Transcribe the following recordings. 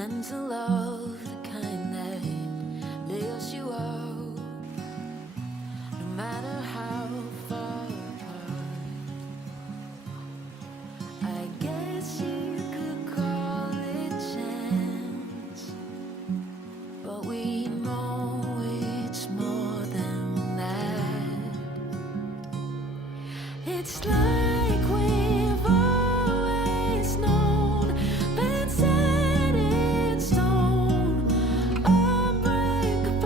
gentle love, the kind that lifts you up, no matter how far apart. I guess you could call it chance, but we know it's more than that. It's like we've always known, been set in stone, unbreakable.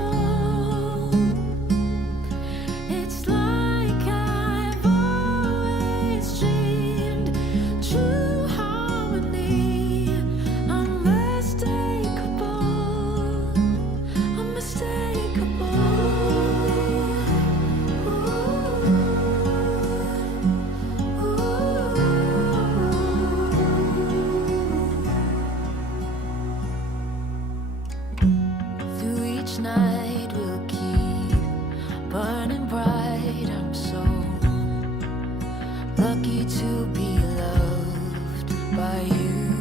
It's like I've always dreamed, true harmony, unmistakable, unmistakable. Through each night we'll keep burning bright. I'm so lucky to be loved by you.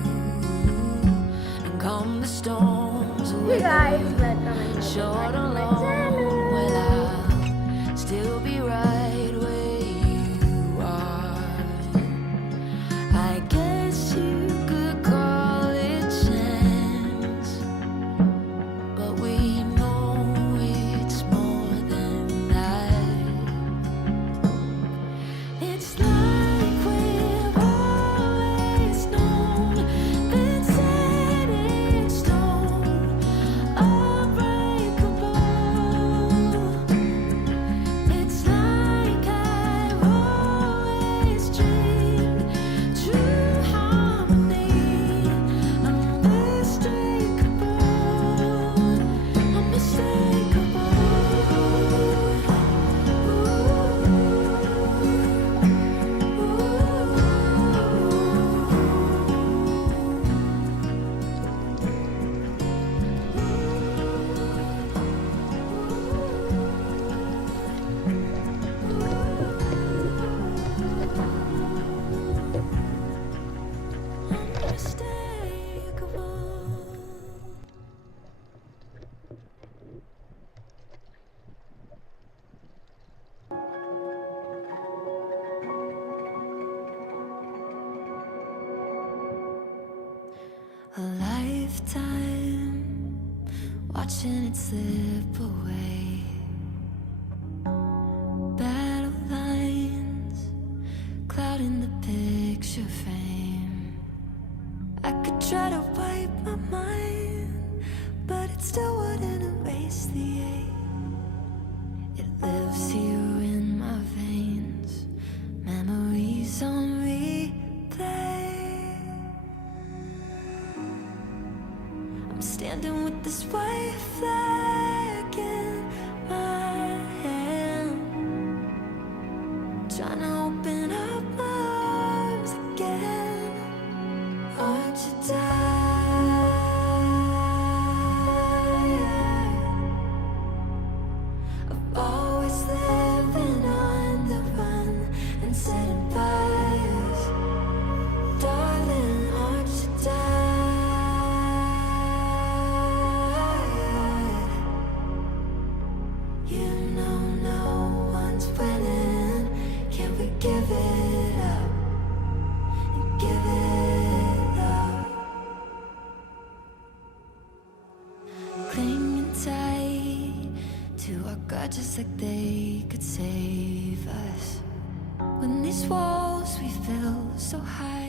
And calm the storms away. Hey guys, welcome Short or to my long, channel. well, I'll still be right where you are. I guess you could call it chance, but we know it's more than that. It's like we've always known, been set in stone, unbreakable. It's like I've always dreamed, true harmony, unmistakable, unmistakable. Unmistakable. A lifetime watching it slip away. Battle lines clouding the picture frame. I could try to wipe my mind, but it still wouldn't erase the ache. It lives here in my veins, memories on replay. I'm standing with this white flag in my hand, trying to open up my arms again. Aren't you tired of always living on the run and setting fires? Darling, aren't you tired? You know no one's winning. Can we give it up and give it up? Clinging tight to our grudges like they could save us. When these walls we feel so high,